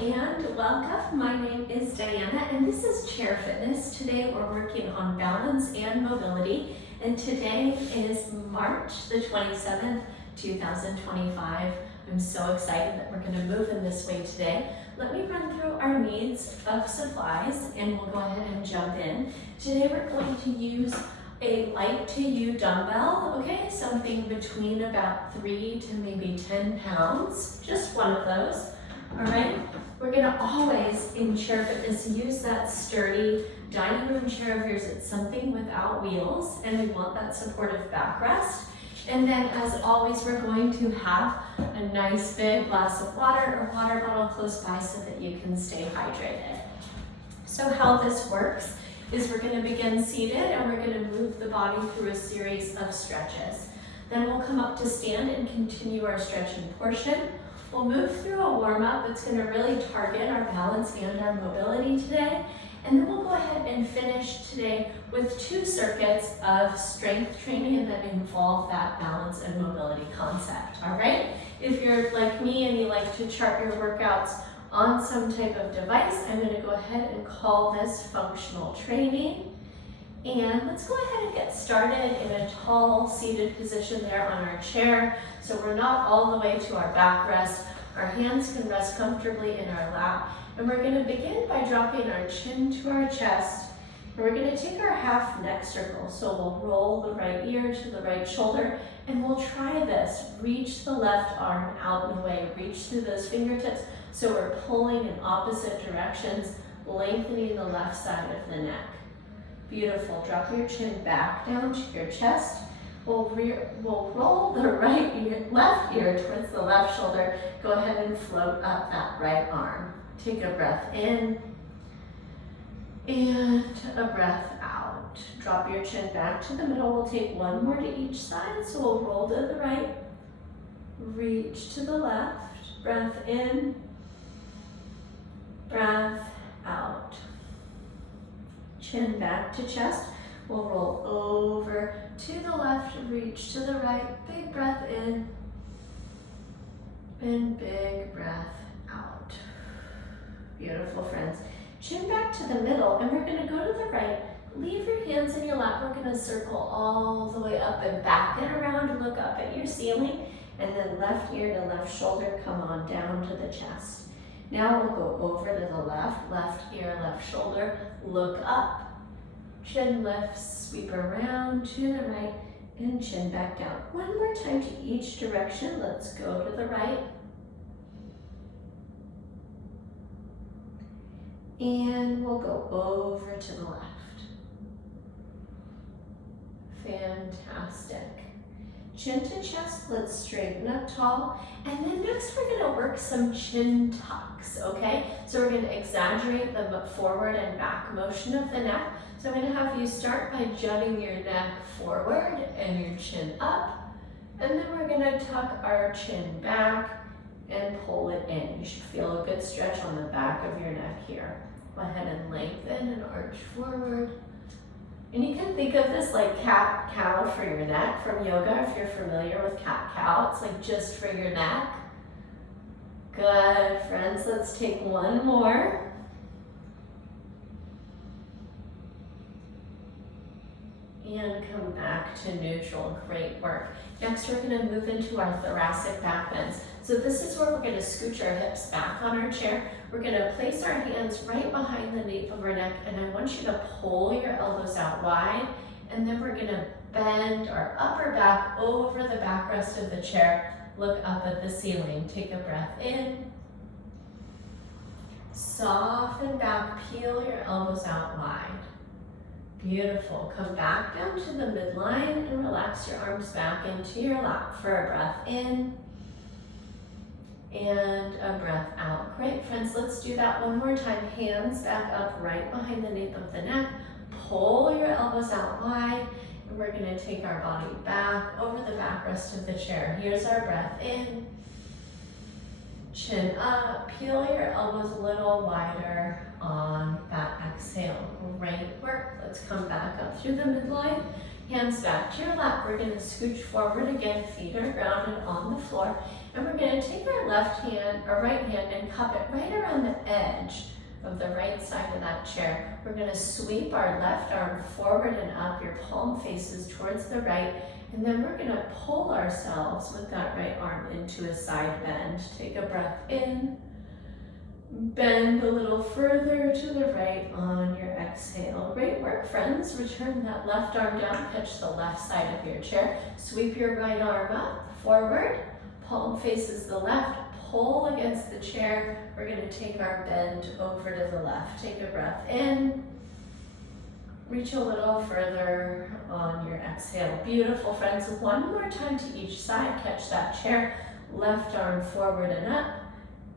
and welcome. My name is Diana and this is Chair Fitness. Today we're working on balance and mobility, and today is March the 27th, 2025. I'm so excited that we're going to move in this way today. Let me run through our needs of supplies and we'll go ahead and jump in. Today we're going to use a light to you dumbbell, okay? Something between about 3 to maybe 10 pounds, just one of those. All right, we're gonna always in Chair Fitness use that sturdy dining room chair of yours. It's something without wheels and we want that supportive backrest. And then as always, we're going to have a nice big glass of water or water bottle close by so that you can stay hydrated. So how this works is we're gonna begin seated and we're gonna move the body through a series of stretches. Then we'll come up to stand and continue our stretching portion. We'll move through a warm-up that's going to really target our balance and our mobility today. And then we'll go ahead and finish today with 2 circuits of strength training that involve that balance and mobility concept, all right? If you're like me and you like to chart your workouts on some type of device, I'm going to go ahead and call this functional training. And let's go ahead and get started in a tall seated position there on our chair. So we're not all the way to our backrest. Our hands can rest comfortably in our lap. And we're going to begin by dropping our chin to our chest. And we're going to take our half neck circle. So we'll roll the right ear to the right shoulder. And we'll try this. Reach the left arm out and away. Reach through those fingertips. So we're pulling in opposite directions, lengthening the left side of the neck. Beautiful. Drop your chin back down to your chest. We'll roll the left ear towards the left shoulder. Go ahead and float up that right arm. Take a breath in and a breath out. Drop your chin back to the middle. We'll take one more to each side. So we'll roll to the right, reach to the left, breath in, breath out. Chin back to chest. We'll roll over to the left, reach to the right, big breath in, and big breath out. Beautiful, friends. Chin back to the middle, and we're gonna go to the right. Leave your hands in your lap. We're gonna circle all the way up and back and around, look up at your ceiling, and then left ear to left shoulder, come on down to the chest. Now we'll go over to the left ear, left shoulder, look up. Chin lifts, sweep around to the right, and chin back down. One more time to each direction. Let's go to the right. And we'll go over to the left. Fantastic. Chin to chest, let's straighten up tall. And then next we're gonna work some chin tucks, okay? So we're gonna exaggerate the forward and back motion of the neck. So I'm gonna have you start by jutting your neck forward and your chin up. And then we're gonna tuck our chin back and pull it in. You should feel a good stretch on the back of your neck here. Go ahead and lengthen and arch forward. And you can think of this like cat-cow for your neck from yoga if you're familiar with cat-cow. It's like just for your neck. Good, friends. Let's take one more. And come back to neutral. Great work. Next, we're going to move into our thoracic back bends. So this is where we're going to scooch our hips back on our chair. We're going to place our hands right behind the nape of our neck, and I want you to pull your elbows out wide, and then we're going to bend our upper back over the backrest of the chair. Look up at the ceiling. Take a breath in. Soften back. Peel your elbows out wide. Beautiful. Come back down to the midline and relax your arms back into your lap for a breath in and a breath out. Great, friends. Let's do that one more time. Hands back up right behind the nape of the neck. Pull your elbows out wide. And we're going to take our body back over the backrest of the chair. Here's our breath in. Chin up. Peel your elbows a little wider on that exhale. Great work. Let's come back up through the midline. Hands back to your lap. We're going to scooch forward again. Feet are grounded on the floor. And we're going to take our left hand or right hand and cup it right around the edge of the right side of that chair. We're going to sweep our left arm forward and up. Your palm faces towards the right. And then we're going to pull ourselves with that right arm into a side bend. Take a breath in. Bend a little further to the right on your exhale. Great work, friends. Return that left arm down. Catch the left side of your chair. Sweep your right arm up, forward. Palm faces the left. Pull against the chair. We're going to take our bend over to the left. Take a breath in. Reach a little further on your exhale. Beautiful, friends. One more time to each side. Catch that chair. Left arm forward and up.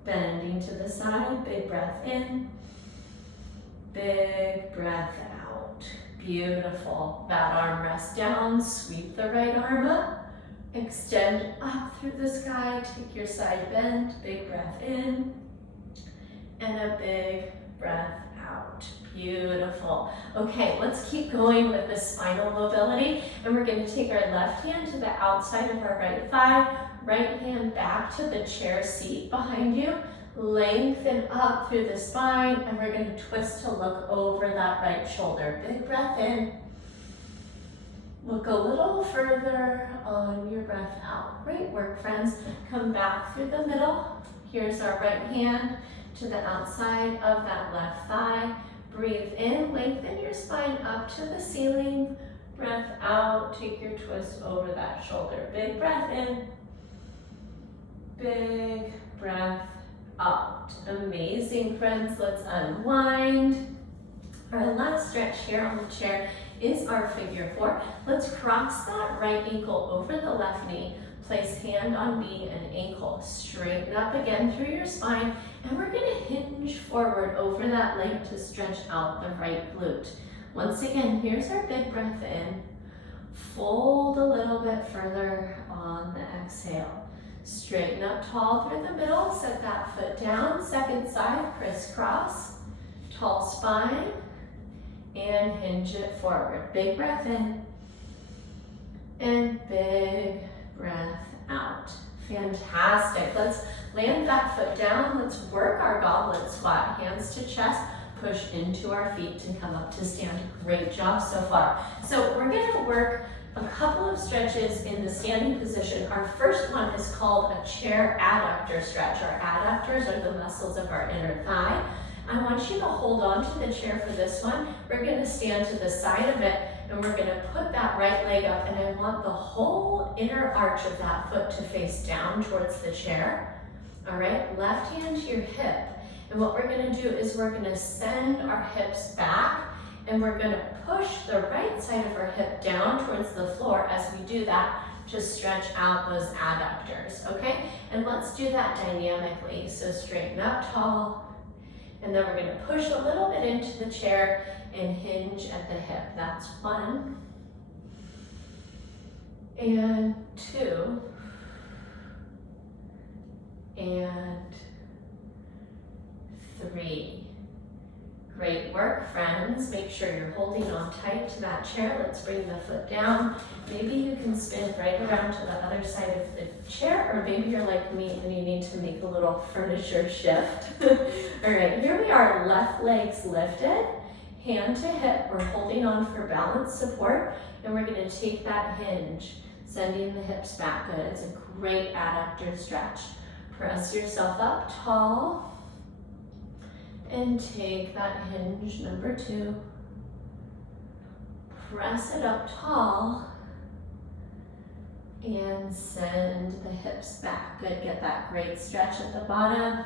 Bending to the side. Big breath in. Big breath out. Beautiful. That arm rests down. Sweep the right arm up. Extend up through the sky. Take your side bend. Big breath in. And a big breath out. Beautiful. Okay, let's keep going with the spinal mobility. And we're going to take our left hand to the outside of our right thigh. Right hand back to the chair seat behind you. Lengthen up through the spine. And we're going to twist to look over that right shoulder. Big breath in. Look a little further on your breath out. Great work, friends. Come back through the middle. Here's our right hand to the outside of that left thigh. Breathe in, lengthen your spine up to the ceiling. Breath out, take your twist over that shoulder. Big breath in. Big breath out. Amazing, friends. Let's unwind. Our last stretch here on the chair is our figure four. Let's cross that right ankle over the left knee. Place hand on knee and ankle. Straighten up again through your spine. And we're going to hinge forward over that leg to stretch out the right glute. Once again, here's our big breath in. Fold a little bit further on the exhale. Straighten up tall through the middle. Set that foot down. Second side, crisscross. Tall spine. And hinge it forward. Big breath in. And big breath out. Fantastic. Let's land that foot down. Let's work our goblet squat. Hands to chest. Push into our feet and come up to stand. Great job so far. So we're going to work a couple of stretches in the standing position. Our first one is called a chair adductor stretch. Our adductors are the muscles of our inner thigh. I want you to hold on to the chair for this one. We're going to stand to the side of it and we're going to put that right leg up, and I want the whole inner arch of that foot to face down towards the chair. All right, left hand to your hip. And what we're going to do is we're going to send our hips back and we're going to push the right side of our hip down towards the floor as we do that to stretch out those adductors, okay? And let's do that dynamically. So straighten up tall. And then we're going to push a little bit into the chair and hinge at the hip. That's 1. And 2. And 3. Great work, friends. Make sure you're holding on tight to that chair. Let's bring the foot down. Maybe you can spin right around to the other side of the chair, or maybe you're like me and you need to make a little furniture shift. All right, here we are, left leg's lifted, hand to hip. We're holding on for balance support, and we're gonna take that hinge, sending the hips back. Good, it's a great adductor stretch. Press yourself up tall, and take that hinge, number 2. Press it up tall and send the hips back. Good, get that great stretch at the bottom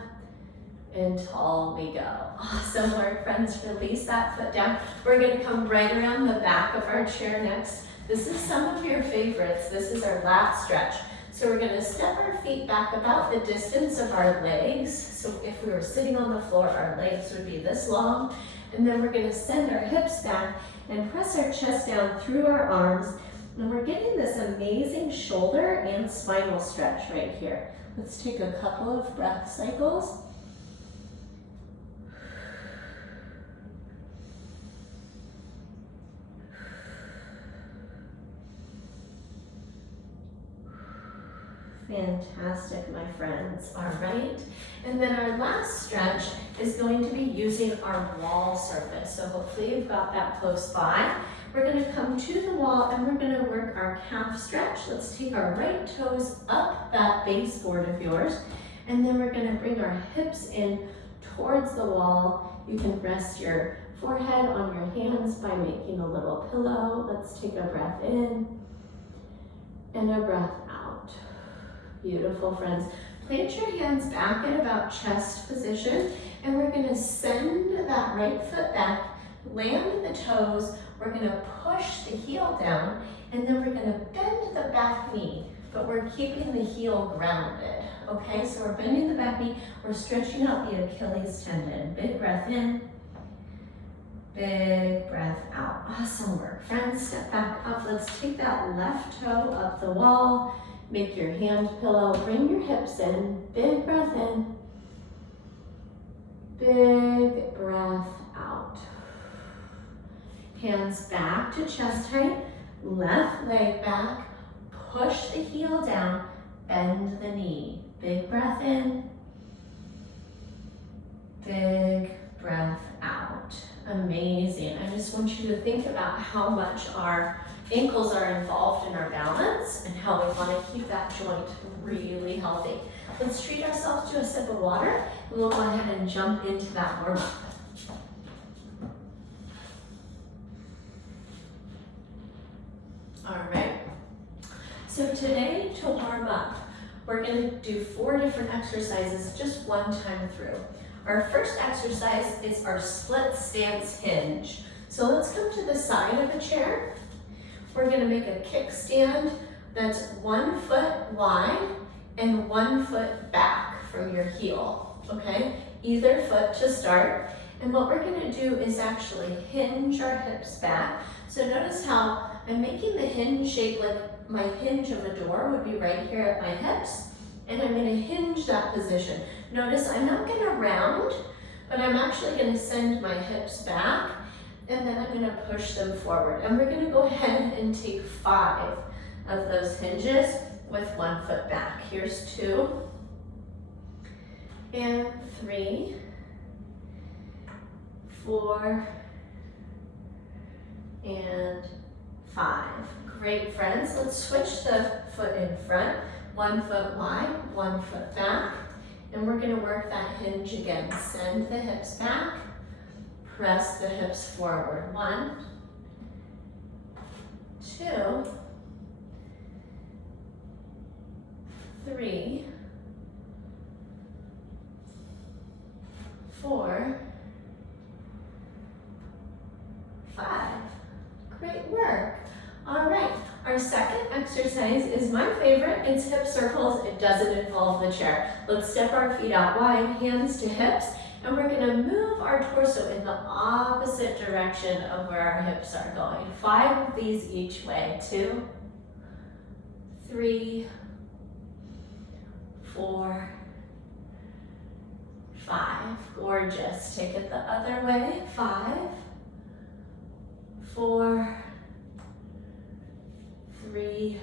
and tall we go. Awesome work, friends. Release that foot down. We're gonna come right around the back of our chair next. This is some of your favorites. This is our lat stretch. So we're gonna step our feet back about the distance of our legs. So if we were sitting on the floor, our legs would be this long. And then we're gonna send our hips back and press our chest down through our arms. And we're getting this amazing shoulder and spinal stretch right here. Let's take a couple of breath cycles. Fantastic, my friends. All right. And then our last stretch is going to be using our wall surface. So hopefully you've got that close by. We're going to come to the wall and we're going to work our calf stretch. Let's take our right toes up that baseboard of yours. And then we're going to bring our hips in towards the wall. You can rest your forehead on your hands by making a little pillow. Let's take a breath in and a breath out. Beautiful, friends. Plant your hands back at about chest position, and we're going to send that right foot back, land the toes. We're going to push the heel down, and then we're going to bend the back knee, but we're keeping the heel grounded. Okay, so we're bending the back knee. We're stretching out the Achilles tendon. Big breath in, big breath out. Awesome work, friends. Step back up. Let's take that left toe up the wall. Make your hand pillow, bring your hips in, big breath in, big breath out. Hands back to chest height, left leg back, push the heel down, bend the knee. Big breath in, big breath out. Amazing. I just want you to think about how much our ankles are involved in our balance and how we want to keep that joint really healthy. Let's treat ourselves to a sip of water and we'll go ahead and jump into that warm up. All right. So today to warm up, we're going to do 4 different exercises just one time through. Our first exercise is our split stance hinge. So let's come to the side of the chair. We're going to make a kickstand that's 1 foot wide and 1 foot back from your heel, okay? Either foot to start. And what we're going to do is actually hinge our hips back. So notice how I'm making the hinge shape like my hinge of a door would be right here at my hips. And I'm going to hinge that position. Notice I'm not going to round, but I'm actually going to send my hips back. And then I'm going to push them forward. And we're going to go ahead and take 5 of those hinges with 1 foot back. Here's 2 and 3, 4 and 5. Great, friends. Let's switch the foot in front. 1 foot wide, 1 foot back. And we're going to work that hinge again. Send the hips back. Press the hips forward. 1, 2, 3, 4, 5. Great work. All right, our second exercise is my favorite. It's hip circles. It doesn't involve the chair. Let's step our feet out wide, hands to hips. And we're going to move our torso in the opposite direction of where our hips are going. 5 of these each way. 2, 3, 4, 5. Gorgeous. Take it the other way. 5, 4, 3,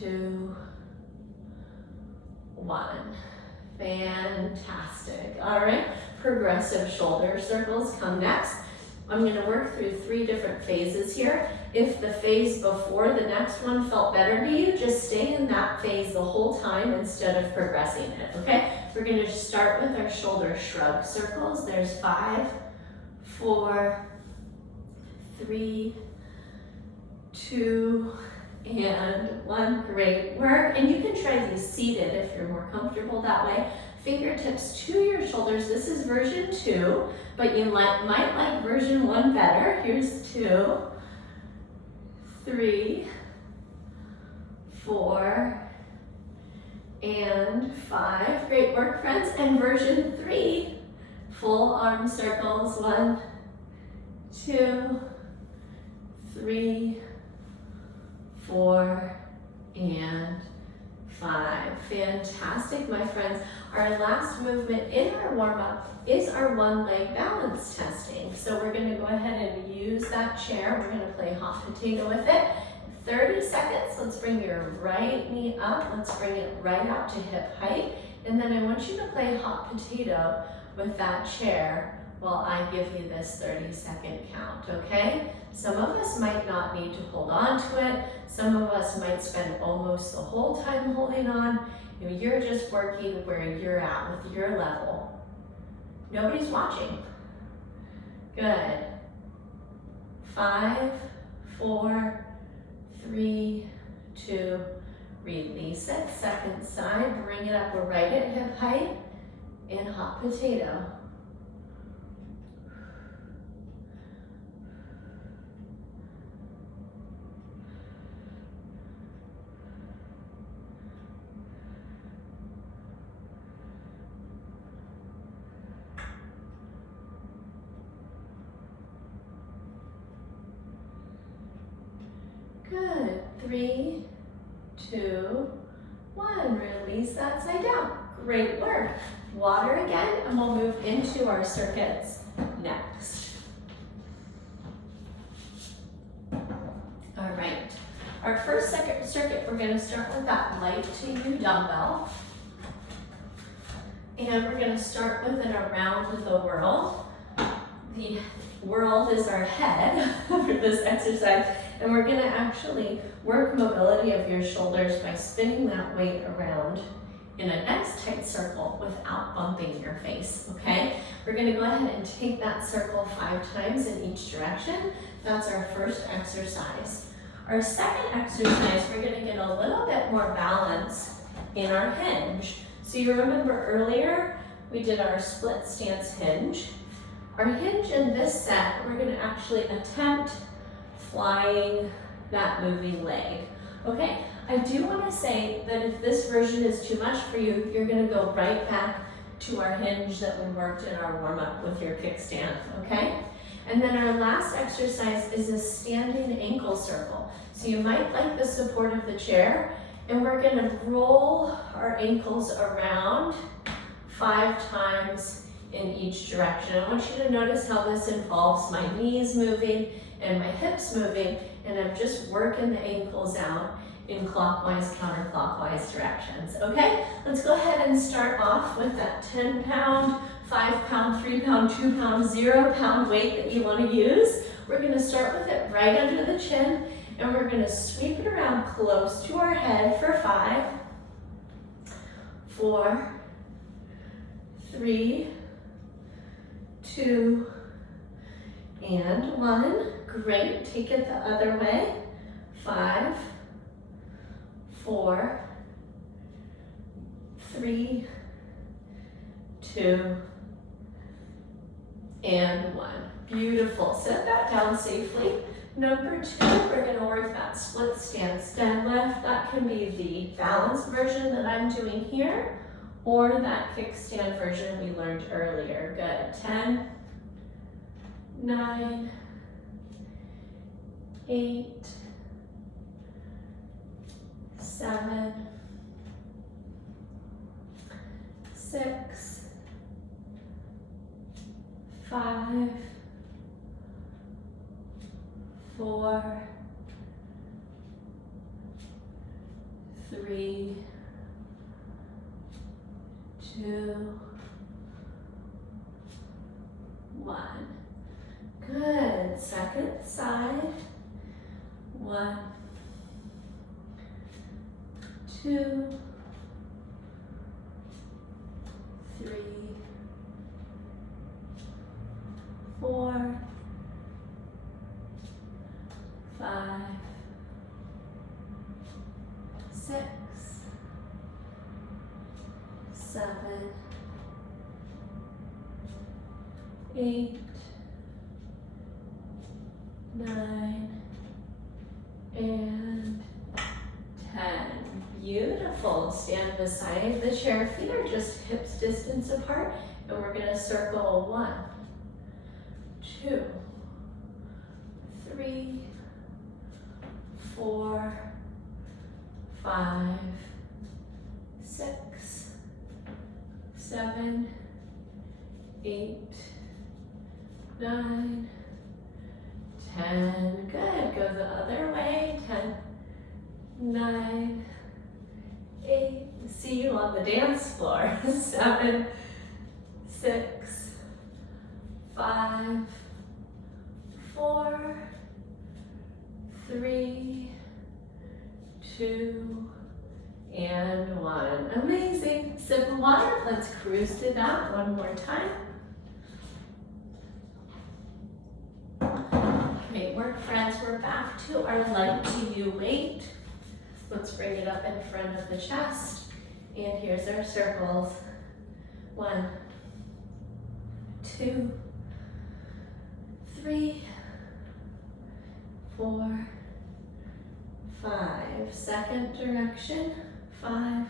2, 1. Fantastic. All right, progressive shoulder circles come next. I'm going to work through 3 different phases here. If the phase before the next one felt better to you, just stay in that phase the whole time instead of progressing it, okay? We're going to start with our shoulder shrug circles. There's 5, 4, 3, 2, and 1. Great work. And you can try these seated if you're more comfortable that way. Fingertips to your shoulders. This is version 2, but you might like version 1 better. Here's 2, 3, 4, and 5. Great work, friends. And version 3, full arm circles. 1, 2, 3, 4, and 5. Fantastic, my friends. Our last movement in our warm-up is our one leg balance testing. So we're going to go ahead and use that chair. We're going to play hot potato with it. 30 seconds. Let's bring your right knee up. Let's bring it right out to hip height. And then I want you to play hot potato with that chair while I give you this 30-second count, okay? Some of us might not need to hold on to it. Some of us might spend almost the whole time holding on. You're just working where you're at with your level. Nobody's watching. Good. 5, 4, 3, 2, release it. Second side, bring it up. We're right at hip height and hot potato. Good. 3, 2, 1. Release that side down. Great work. Water again, and we'll move into our circuits next. All right. Our first circuit, we're going to start with that light to you dumbbell. And we're going to start with an around the world. The world is our head for this exercise. And we're going to actually work mobility of your shoulders by spinning that weight around in a nice tight circle without bumping your face, okay? We're going to go ahead and take that circle 5 times in each direction. That's our first exercise. Our second exercise, we're going to get a little bit more balance in our hinge. So you remember earlier, we did our split stance hinge. Our hinge in this set, we're going to actually attempt flying that moving leg. Okay, I do want to say that if this version is too much for you, you're going to go right back to our hinge that we worked in our warm-up with your kickstand, okay? And then our last exercise is a standing ankle circle. So you might like the support of the chair, and we're going to roll our ankles around 5 times in each direction. I want you to notice how this involves my knees moving and my hips moving, and I'm just working the ankles out in clockwise, counterclockwise directions, okay? Let's go ahead and start off with that 10-pound, 5-pound, 3-pound, 2-pound, 0-pound weight that you want to use. We're going to start with it right under the chin, and we're going to sweep it around close to our head for 5, 4, 3, 2, and 1. Great. Take it the other way. 5, 4, 3, 2, and 1. Beautiful. Set that down safely. Number 2, we're going to work that split stance deadlift. That can be the balanced version that I'm doing here, or that kickstand version we learned earlier. Good. 10, 9, 8, 7, 6, 5, 4, 3, 2, 1. Good. Second side. 1, 2, 3, 4, 5, 6, 7, 8, 9, and 10. Beautiful. Stand beside the chair. Feet are just hips distance apart, and we're going to circle 1, 2, 3, 4, 5, 6, 7, 8, 9, 10. Good. Go the other way. 10, 9, 8, see you on the dance floor. 7, 6, 5, 4, 3, 2, and 1. Amazing. Sip of water. Let's cruise to that one more time. Great work, friends. We're back to our light to you weight. Let's bring it up in front of the chest. And here's our circles. 1, 2, 3, 4, 5. Second direction. 5,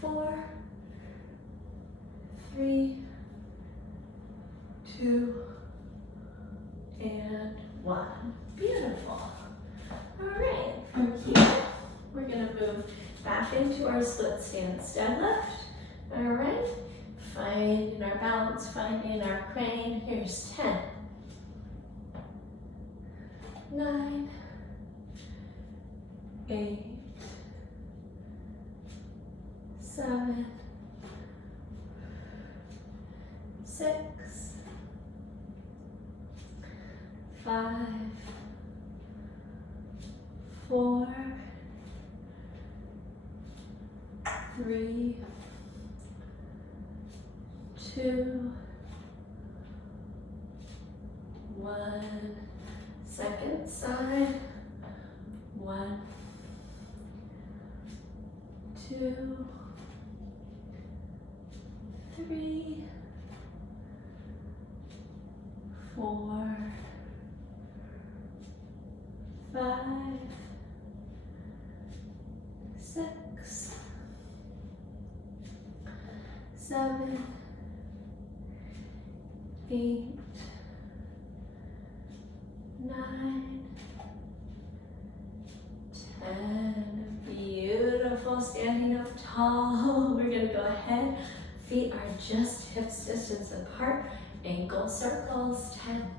4, 3, 2, and 1. Beautiful. All right, from here, we're gonna move back into our split stance deadlift. All right, finding our balance, finding our crane. Here's 10, 9, 8, 7, 6, 5, 4, 3, 2, 1. Second side. 1, 2, 3, 4, 5, 6, 7, 8, 9, 10. Beautiful. Standing up tall. We're going to go ahead. Feet are just hips distance apart. Ankle circles. 10,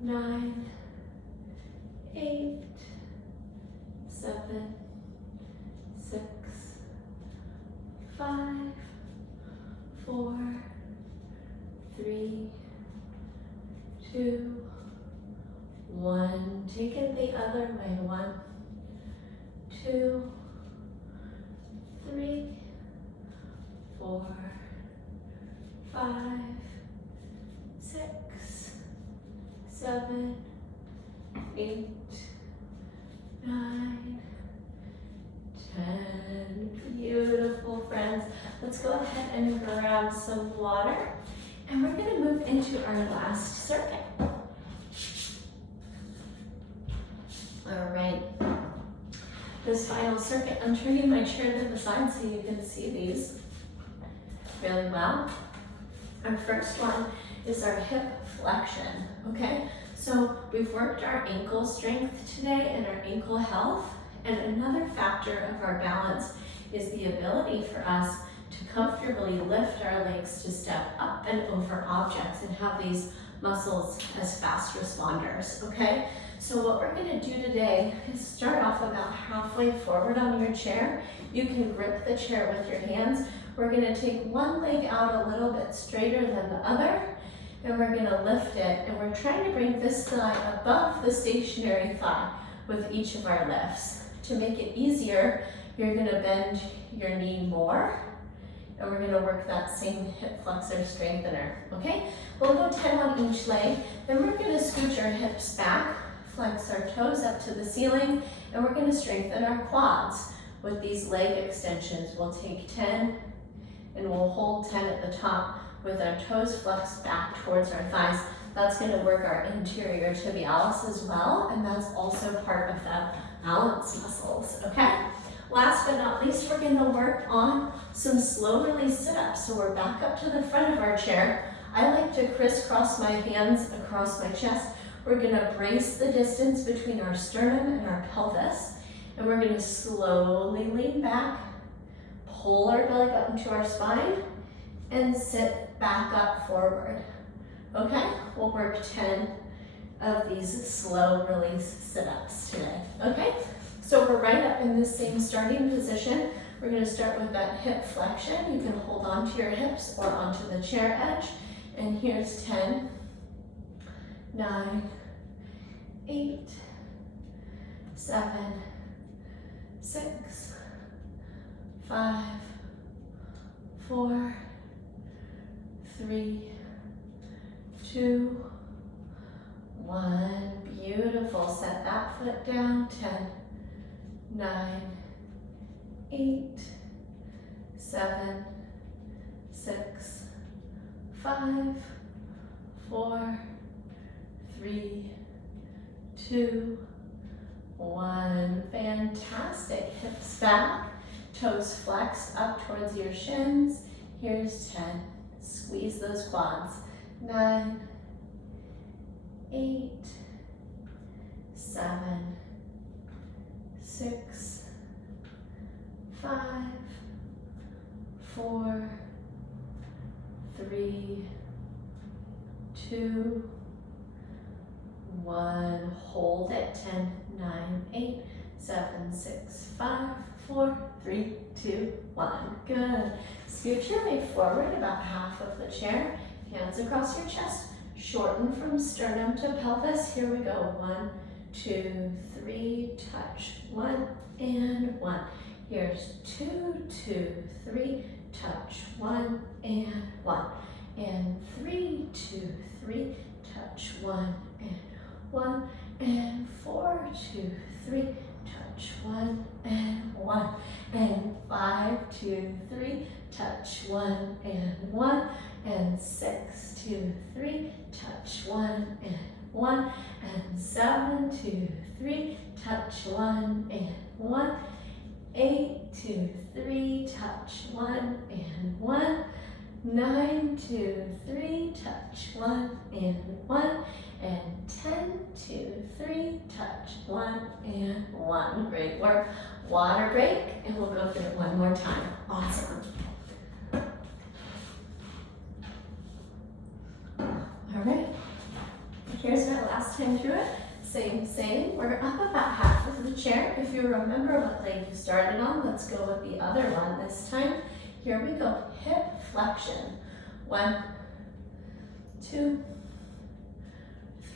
9, 8, 7, 6, 5, 4, 3, 2, 1. Take it the other way. 1, 2, 3, 4, 5, 6, 7, 8, 9, 10. Beautiful, friends. Let's go ahead and grab some water, and we're going to move into our last circuit. All right. This final circuit, I'm turning my chair to the side so you can see these really well. Our first one is our hip flexion, okay? So we've worked our ankle strength today and our ankle health, and another factor of our balance is the ability for us to comfortably lift our legs to step up and over objects and have these muscles as fast responders, okay? So what we're gonna do today is start off about halfway forward on your chair. You can grip the chair with your hands. We're gonna take one leg out a little bit straighter than the other, and we're gonna lift it, and we're trying to bring this thigh above the stationary thigh with each of our lifts. To make it easier, you're gonna bend your knee more, and we're gonna work that same hip flexor strengthener, okay? We'll go 10 on each leg, then we're gonna scooch our hips back, flex our toes up to the ceiling, and we're gonna strengthen our quads with these leg extensions. We'll take 10, and we'll hold 10 at the top with our toes flexed back towards our thighs. That's gonna work our anterior tibialis as well, and that's also part of the balance muscles, okay? Last but not least, we're gonna work on some slow release sit-ups. So we're back up to the front of our chair. I like to crisscross my hands across my chest. We're gonna brace the distance between our sternum and our pelvis, and we're gonna slowly lean back, pull our belly button to our spine, and sit back up forward. Okay, we'll work 10 of these slow release sit-ups today, okay? So we're right up in the same starting position. We're gonna start with that hip flexion. You can hold onto your hips or onto the chair edge. And here's 10, 9, 8, 7, 6, 5, 4, 3, 2, 1. Beautiful. Set that foot down. 10, 9, 8, 7, 6, 5, 4, 3, 2, 1. Fantastic. Hips back, toes flex up towards your shins. Here's 10. Squeeze those quads. 9, 8, 7, 6, 5, 4, 3, 2, 1. Hold it. 10, 9, 8, 7, 6, 5, 4, 3, 2, 1. Good. Scoot your way forward about half of the chair. Hands across your chest. Shorten from sternum to pelvis. Here we go. 1, 2, 3. Touch. 1 and 1. Here's 2, 2, 3. Touch. 1 and 1. And 3, 2, 3. Touch. 1 and 1. And 4, 2, 3. Touch. 1 and 1. And 5, 2, 3. Touch. 1 and 1. And 6, 2, 3. Touch. 1 and 1. And 7, 2, 3. Touch. 1 and 1. 8, 2, 3. Touch. 1 and 1. 9, 2, 3. Touch. 1 and 1. And 10, 2, 3. Touch. 1 and 1. Great work. Water break, and we'll go through it one more time. Awesome. All right, here's my last time through it. Same. We're up about half of the chair. If you remember what leg you started on, let's go with the other one this time. Here we go, hip flexion. 1, 2,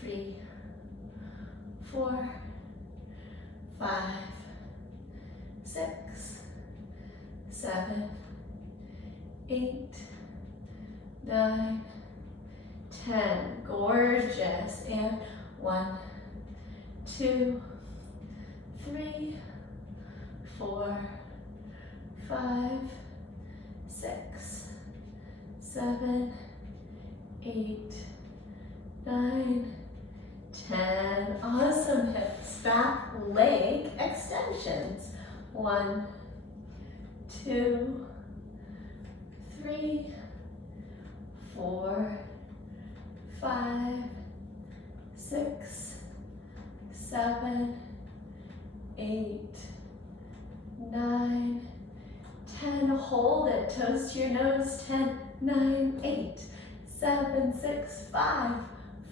3, 4, 5, 6, 7, 8, 9, 10. Gorgeous. And 1, 2, 3, 4, 5, 6, 7, 8, 9, 10. Awesome. Hips back, leg extensions. 1, 2, 3, 4, 5, 6, 7, 8, 9, 10. Hold it. Toes to your nose. 10, 9, 8, 7, 6, 5,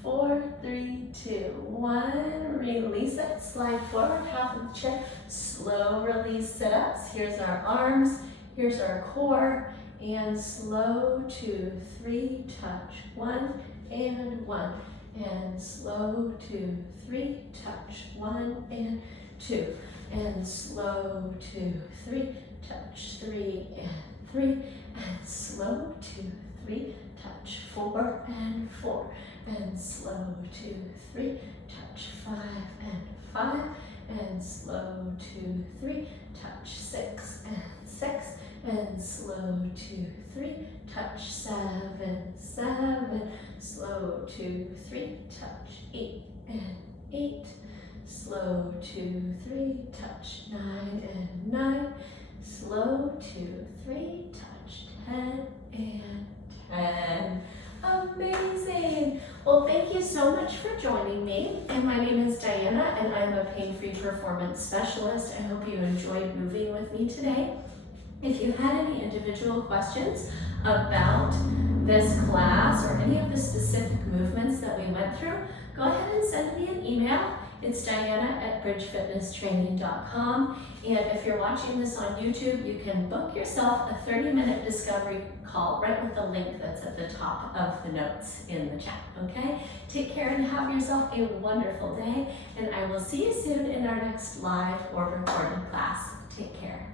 4, 3, 2, 1. Release it. Slide forward, half of the chair. Slow release sit-ups. Here's our arms. Here's our core. And slow 2, 3. Touch. 1 and 1. And slow 2, 3. Touch. 1 and 2. And slow 2, 3. Touch. 3 and 3. And slow 2, 3. Touch. 4 and 4. And slow 2, 3. Touch. 5 and 5. And slow 2, 3. Touch. 6 and 6. And slow 2, 3. Touch. 7, 7. Slow 2, 3. Touch. 8 and 8. Slow 2, 3. Touch. 9 and 9. Slow 2, 3. Touch. 10 and 10. Amazing. Well, thank you so much for joining me. And my name is Diana, and I'm a pain-free performance specialist. I hope you enjoyed moving with me today. If you had any individual questions about this class or any of the specific movements that we went through, go ahead and send me an email. It's Diana@bridgefitnesstraining.com. And if you're watching this on YouTube, you can book yourself a 30-minute discovery call right with the link that's at the top of the notes in the chat, okay? Take care and have yourself a wonderful day, and I will see you soon in our next live or recorded class. Take care.